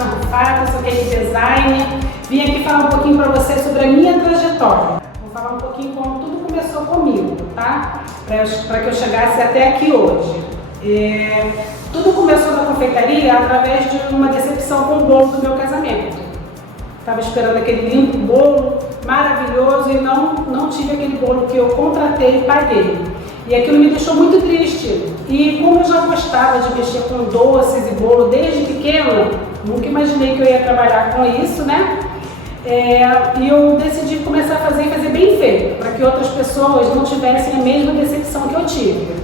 Cristina Rufato, sou cake design. Vim aqui falar um pouquinho para vocês sobre a minha trajetória. Vou falar um pouquinho como tudo começou comigo, tá? Para que eu chegasse até aqui hoje. Tudo começou na confeitaria através de uma decepção com o bolo do meu casamento. Estava esperando aquele lindo bolo, maravilhoso, e não tive aquele bolo que eu contratei e paguei. E aquilo me deixou muito triste. E como eu já gostava de mexer com doces e bolo desde pequena, nunca imaginei que eu ia trabalhar com isso, né? E eu decidi começar a fazer e fazer bem feito, para que outras pessoas não tivessem a mesma decepção que eu tive.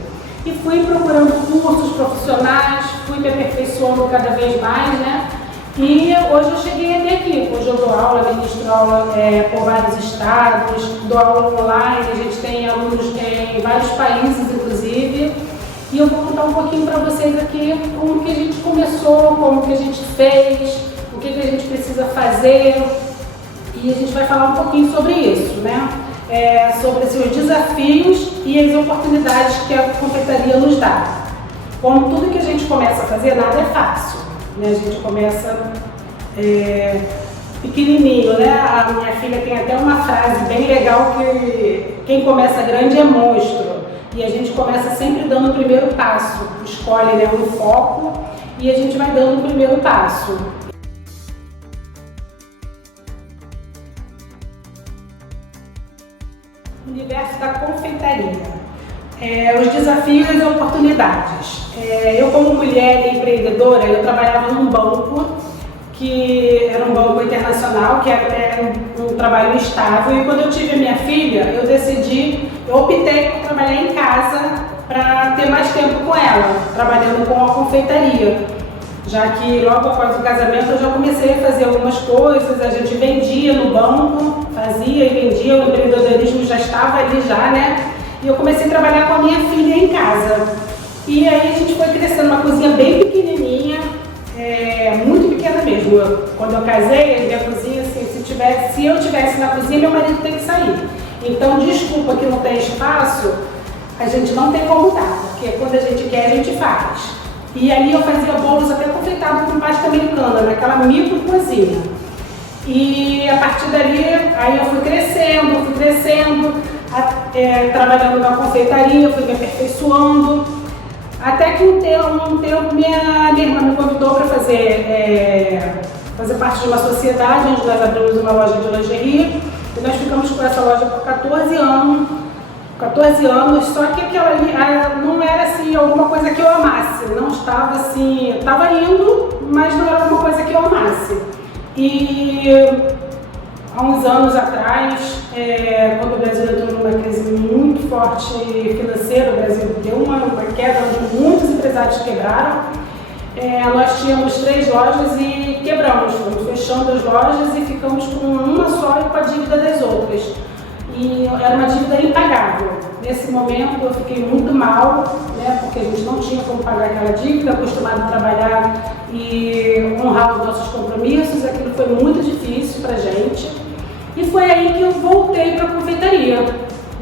E fui procurando cursos profissionais, fui me aperfeiçoando cada vez mais, né? E hoje eu cheguei até aqui. Hoje eu dou aula, ministro aula por vários estados, dou aula online, a gente tem alunos em vários países, inclusive. E eu vou contar um pouquinho para vocês aqui como que a gente começou, como que a gente fez, o que a gente precisa fazer. E a gente vai falar um pouquinho sobre isso, né? Sobre os desafios e as oportunidades que a confeitaria nos dá. Como tudo que a gente começa a fazer, nada é fácil. Né? A gente começa pequenininho, né? A minha filha tem até uma frase bem legal que quem começa grande é monstro. E a gente começa sempre dando o primeiro passo. Escolhe, né, um foco e a gente vai dando o primeiro passo. Universo da confeitaria. Os desafios e as oportunidades. Eu, como mulher empreendedora, eu trabalhava num banco que era um banco internacional, que era um trabalho estável, e quando eu tive a minha filha, eu optei por trabalhar em casa para ter mais tempo com ela, trabalhando com a confeitaria. Já que logo após o casamento eu já comecei a fazer algumas coisas, a gente vendia no banco, fazia e vendia, o empreendedorismo já estava ali já, né? E eu comecei a trabalhar com a minha filha em casa. E aí a gente foi crescendo, uma cozinha bem pequenininha, muito pequena mesmo. Quando eu casei, a minha cozinha, assim, se eu estivesse na cozinha, meu marido tem que sair. Então, desculpa que não tem espaço, a gente não tem como dar, porque quando a gente quer, a gente faz. E ali eu fazia bolos até confeitados com pasta americana, naquela micro cozinha. E a partir dali, aí eu fui crescendo, trabalhando na confeitaria, fui me aperfeiçoando. Até que um tempo minha irmã me convidou para fazer parte de uma sociedade, onde nós abrimos uma loja de lingerie. E nós ficamos com essa loja por 14 anos. 14 anos, só que aquela ali não era assim alguma coisa que eu amasse, não estava assim, estava indo, mas não era alguma coisa que eu amasse. E há uns anos atrás, quando o Brasil entrou numa crise muito forte financeira, o Brasil deu uma queda onde muitos empresários quebraram, nós tínhamos 3 lojas e quebramos, fomos fechando as lojas e ficamos com uma só e com a dívida das outras. E era uma dívida impagável. Nesse momento eu fiquei muito mal, né, porque a gente não tinha como pagar aquela dívida, acostumado a trabalhar e honrar os nossos compromissos, aquilo foi muito difícil pra gente. E foi aí que eu voltei para a confeitaria,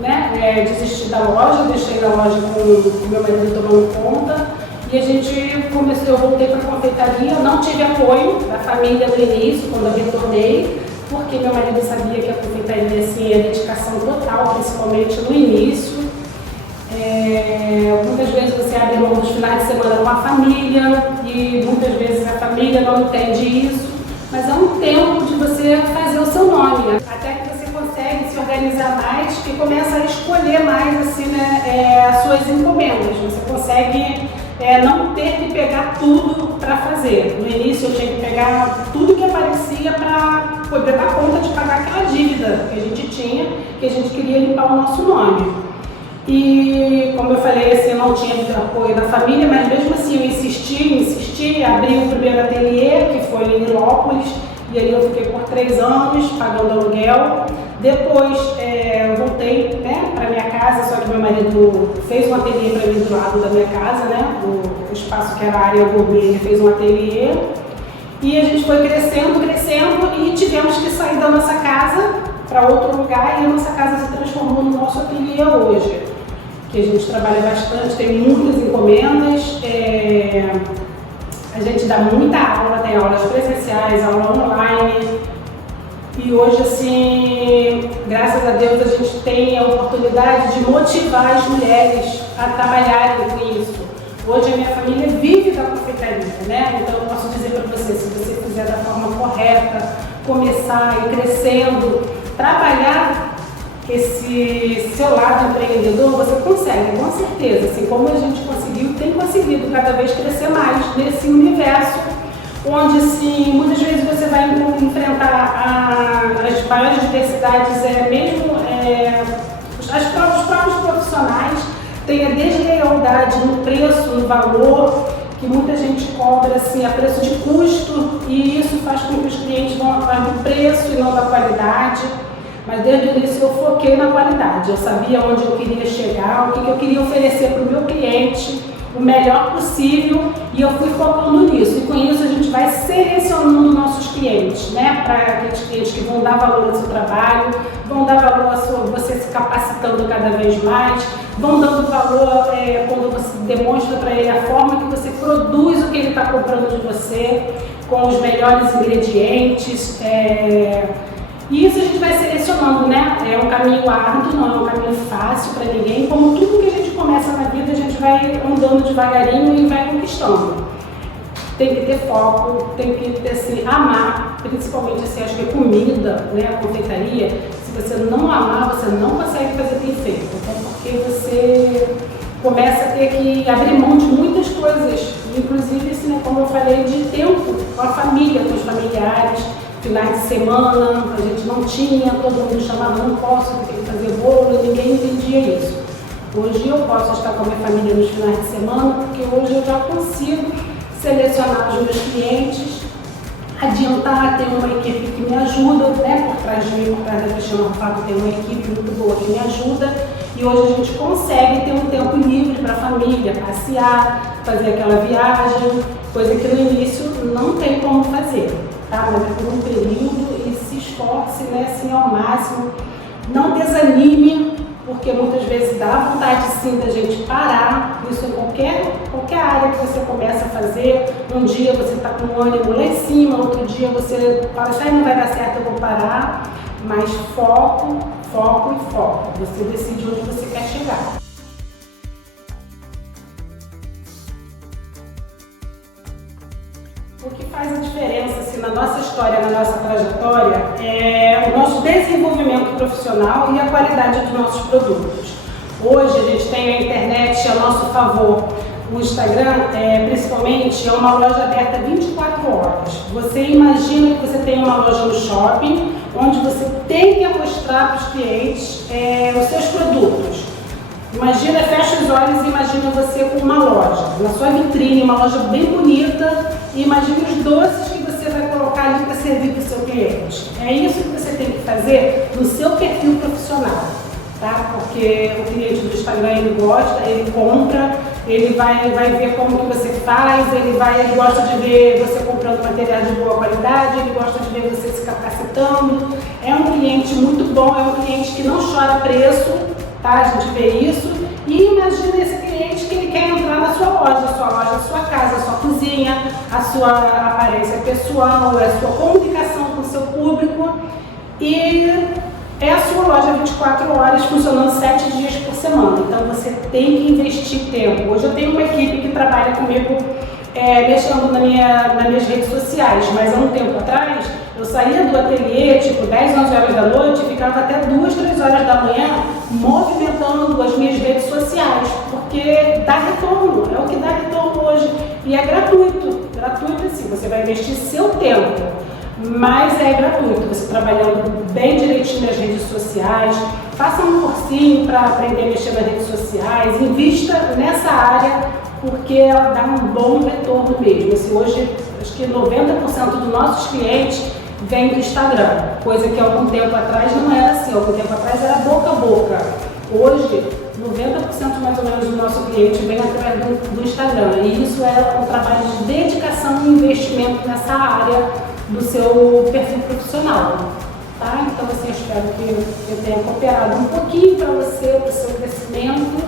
né? Desisti da loja, deixei a loja com o meu marido tomando conta e eu voltei para a confeitaria, não tive apoio da família no início, quando eu retornei, porque meu marido sabia que a confeitaria assim, é dedicação total, principalmente no início. Muitas vezes você abre mão dos finais de semana com a família e muitas vezes a família não entende isso, mas é um tempo de você fazer o seu nome, até que você consegue se organizar mais e começa a escolher mais assim, né, as suas encomendas. Você consegue não ter que pegar tudo para fazer. No início eu tinha que pegar tudo que aparecia para poder dar conta de pagar aquela dívida que a gente tinha, que a gente queria limpar o nosso nome. E como eu falei, assim, eu não tinha apoio da família, mas mesmo assim eu insisti, abri o primeiro ateliê, que foi em Nilópolis, e aí eu fiquei por 3 anos pagando aluguel. Depois eu voltei, né, para minha casa, só que meu marido fez um ateliê para mim do lado da minha casa, né, o espaço que era a área gourmet, ele fez um ateliê. E a gente foi crescendo e tivemos que sair da nossa casa para outro lugar e a nossa casa se transformou no nosso ateliê hoje. Que a gente trabalha bastante, tem muitas encomendas, A gente dá muita aula, tem aulas presenciais, aula online. E hoje, assim, graças a Deus, a gente tem a oportunidade de motivar as mulheres a trabalharem com isso. Hoje a minha família vive da confeitaria, né? Então eu posso dizer para você, se você fizer da forma correta, começar e crescendo, trabalhar esse seu lado empreendedor, você consegue, com certeza. Assim como a gente conseguiu, tem conseguido cada vez crescer mais nesse universo, onde assim, muitas vezes você vai enfrentar as maiores diversidades, os próprios profissionais, tem a deslealdade no preço, no valor, que muita gente cobra assim, a preço de custo, e isso faz com que os clientes vão atrás do preço e não da qualidade. Mas desde o início eu foquei na qualidade, eu sabia onde eu queria chegar, o que eu queria oferecer para o meu cliente, o melhor possível, e eu fui focando nisso. E com isso a gente vai selecionando nossos clientes, né? Para aqueles clientes que vão dar valor ao seu trabalho, vão dar valor a você se capacitando cada vez mais, vão dando valor quando você demonstra para ele a forma que você produz o que ele está comprando de você, com os melhores ingredientes. E isso a gente vai selecionando, né? É um caminho árduo, não é um caminho fácil para ninguém. Como tudo que a gente começa na vida, a gente vai andando devagarinho e vai conquistando. Tem que ter foco, tem que ter, assim, amar, principalmente assim, acho que a comida, né? A confeitaria. Se você não amar, você não consegue fazer bem feito. Até porque você começa a ter que abrir mão de muitas coisas, inclusive, assim, né, como eu falei, de tempo com a família, com os familiares. Finais de semana, a gente não tinha, todo mundo chamava, não posso, tem que fazer bolo, ninguém entendia isso. Hoje eu posso estar com a minha família nos finais de semana, porque hoje eu já consigo selecionar os meus clientes, adiantar, ter uma equipe que me ajuda, né? Por trás de mim, por trás da Cristiana Rufato, tem uma equipe muito boa que me ajuda, e hoje a gente consegue ter um tempo livre para a família, passear, fazer aquela viagem, coisa que no início não tem como fazer. Tá? Mas é por um período, e se esforce, né, assim, ao máximo. Não desanime, porque muitas vezes dá vontade sim da gente parar. Isso em qualquer área que você começa a fazer. Um dia você está com o ânimo lá em cima, outro dia você fala assim, não vai dar certo, eu vou parar. Mas foco, foco e foco. Você decide onde você quer chegar. O que faz a diferença assim, na nossa história, na nossa trajetória, é o nosso desenvolvimento profissional e a qualidade dos nossos produtos. Hoje a gente tem a internet a nosso favor. O Instagram, principalmente, é uma loja aberta 24 horas. Você imagina que você tem uma loja no shopping, onde você tem que mostrar para os clientes os seus produtos. Imagina, fecha os olhos e imagina você com uma loja, na sua vitrine, uma loja bem bonita, e imagine os doces que você vai colocar ali para servir para o seu cliente. É isso que você tem que fazer no seu perfil profissional, tá? Porque o cliente do Instagram, ele gosta, ele compra, ele vai ver como que você faz, ele gosta de ver você comprando material de boa qualidade, ele gosta de ver você se capacitando. É um cliente muito bom, é um cliente que não chora preço, tá? A gente vê isso. E imagina esse cliente que ele quer entrar na sua loja, a sua casa, a sua cozinha, a sua aparência pessoal, a sua comunicação com o seu público. E é a sua loja 24 horas, funcionando 7 dias por semana. Então você tem que investir tempo. Hoje eu tenho uma equipe que trabalha comigo mexendo nas minhas redes sociais, mas há um tempo atrás eu saía do ateliê, tipo 10, 11 horas da noite, e ficava até 2, 3 horas da manhã movimentando as minhas redes sociais, porque dá retorno, é o que dá retorno hoje. E é gratuito assim, você vai investir seu tempo, mas é gratuito, você trabalhando bem direitinho nas redes sociais, faça um cursinho para aprender a mexer nas redes sociais, invista nessa área, porque ela dá um bom retorno mesmo. Assim, hoje, acho que 90% dos nossos clientes vem do Instagram, coisa que há algum tempo atrás não era assim, algum tempo atrás era boca a boca. Hoje, 90% mais ou menos do nosso cliente vem através do Instagram, e isso é um trabalho de dedicação e investimento nessa área do seu perfil profissional. Tá? Então, assim, eu espero que eu tenha cooperado um pouquinho para você, para o seu crescimento,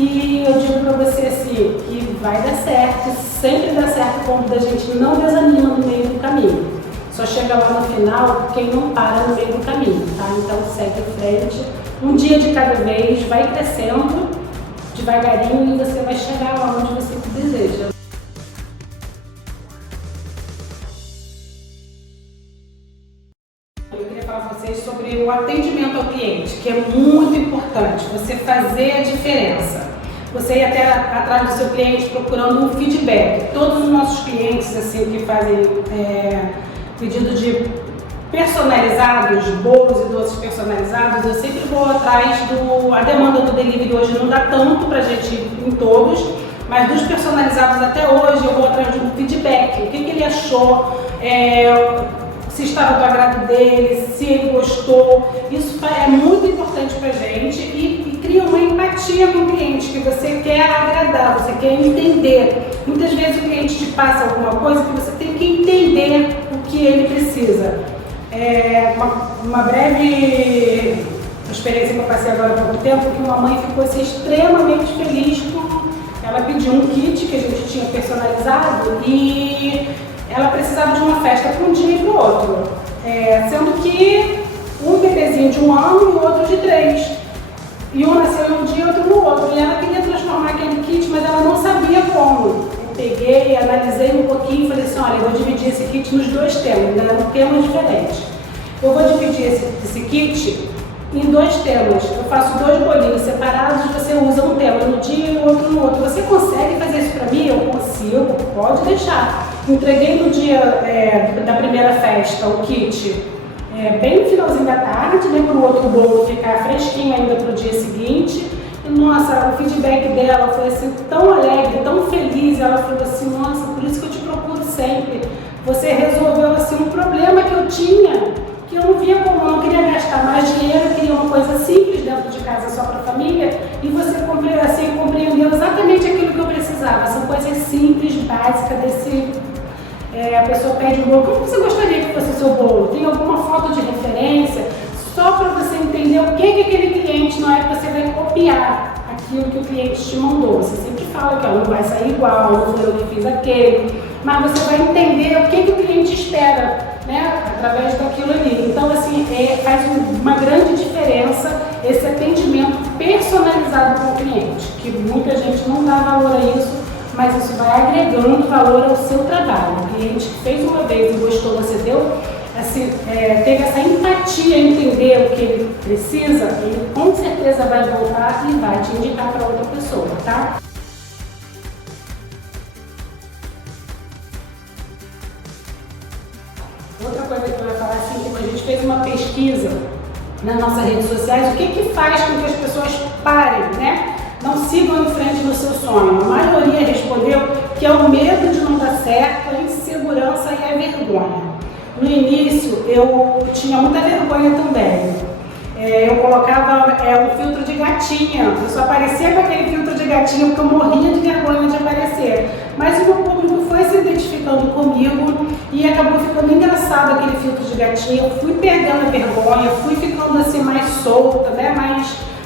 E eu digo para você assim, que vai dar certo, sempre dá certo quando a gente não desanima no meio do caminho. Só chega lá no final quem não para no meio do caminho, tá? Então segue em frente, um dia de cada vez, vai crescendo devagarinho e você vai chegar lá onde você deseja. Eu queria falar com vocês sobre o atendimento ao cliente, que é muito importante, você fazer a diferença. Você ir até atrás do seu cliente procurando um feedback. Todos os nossos clientes assim, que fazem pedido de personalizados, bolos e doces personalizados, eu sempre vou atrás a demanda do delivery hoje não dá tanto pra gente ir em todos, mas dos personalizados até hoje eu vou atrás de um feedback, o que ele achou, se estava do agrado dele, se ele gostou. Isso é muito importante pra gente e cria uma empatia com o cliente, que você quer agradar, você quer entender. Muitas vezes o cliente te passa alguma coisa que você tem que entender o que ele precisa. Uma breve experiência que eu passei agora há pouco tempo, que uma mãe ficou assim, extremamente feliz ela pediu um kit que a gente tinha personalizado e ela precisava de uma festa para um dia e para o outro, sendo que um bebezinho de 1 ano e o outro de 3. E um nasceu num dia e outro no outro. E ela queria transformar aquele kit, mas ela não sabia como. Eu peguei, analisei um pouquinho e falei assim, olha, eu vou dividir esse kit nos 2 temas, né? Um tema diferente. Eu vou dividir esse kit em 2 temas. Eu faço 2 bolinhos separados, você usa um tema no dia e o outro no outro. Você consegue fazer isso para mim? Eu consigo, pode deixar. Entreguei no dia da primeira festa o kit bem no finalzinho da tarde, né, para o outro bolo ficar fresquinho ainda para o dia seguinte. E, nossa, o feedback dela foi assim, tão alegre, tão feliz. Ela falou assim, nossa, por isso que eu te procuro sempre. Você resolveu assim, um problema que eu tinha, que eu não via como, eu não queria gastar mais dinheiro, eu queria uma coisa simples dentro de casa só para a família, e você compreendeu exatamente aquilo que eu precisava. São coisas simples, básicas a pessoa pede um bolo, como você gostaria que fosse o seu bolo? Tem alguma foto de referência? Só para você entender o que aquele cliente, não é que você vai copiar aquilo que o cliente te mandou. Você sempre fala que não vai sair igual, não foi eu que fiz aquele, mas você vai entender o que o cliente espera, né, através daquilo ali. Então, assim, faz uma grande diferença esse atendimento personalizado com o cliente, que muita gente não dá valor a isso, mas isso vai agregando valor ao seu trabalho. O cliente que fez uma vez e gostou, você teve essa empatia em entender o que ele precisa, ele com certeza vai voltar e vai te indicar para outra pessoa, tá? Outra coisa que eu ia falar assim, que a gente fez uma pesquisa nas nossas redes sociais, o que faz com que as pessoas parem, né? Não sigam em frente no seu sonho. A maioria respondeu que é o medo de não dar certo, a insegurança e a vergonha. No início eu tinha muita vergonha também. Eu colocava um filtro de gatinha, eu só aparecia com aquele filtro de gatinha porque eu morria de vergonha de aparecer. Mas o meu público foi se identificando comigo e acabou ficando engraçado aquele filtro de gatinha. Eu fui perdendo a vergonha, fui ficando assim mais solta, né?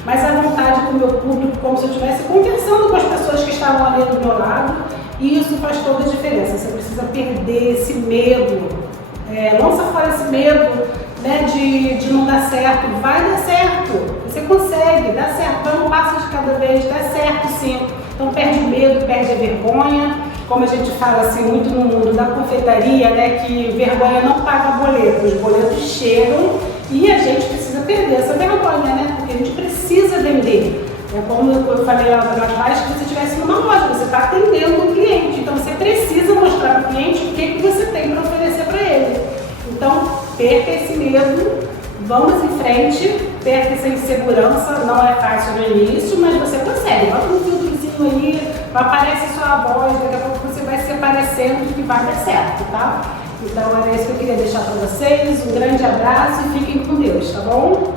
mais à vontade com o meu público, como se eu estivesse conversando com as pessoas que estavam ali do meu lado, e isso faz toda a diferença. Você precisa perder esse medo, lança fora esse medo, né, de não dar certo. Vai dar certo, você consegue, dá certo, vai um passo de cada vez, dá certo sim. Então perde o medo, perde a vergonha, como a gente fala assim muito no mundo da confeitaria, né, que vergonha não paga boleto, os boletos chegam e a gente precisa perder essa vergonha, né, porque a gente precisa vender. É como eu falei lá atrás, que você estivesse numa loja, você está atendendo o cliente, então você precisa mostrar para o cliente o que você tem para oferecer para ele. Então, perca esse medo, vamos em frente, perca essa insegurança, não é fácil no início, mas você consegue. Bota um filtrozinho aí, aparece sua voz, daqui a pouco você vai se aparecendo e vai dar certo, tá? Então era isso que eu queria deixar para vocês, um grande abraço e fiquem com Deus, tá bom?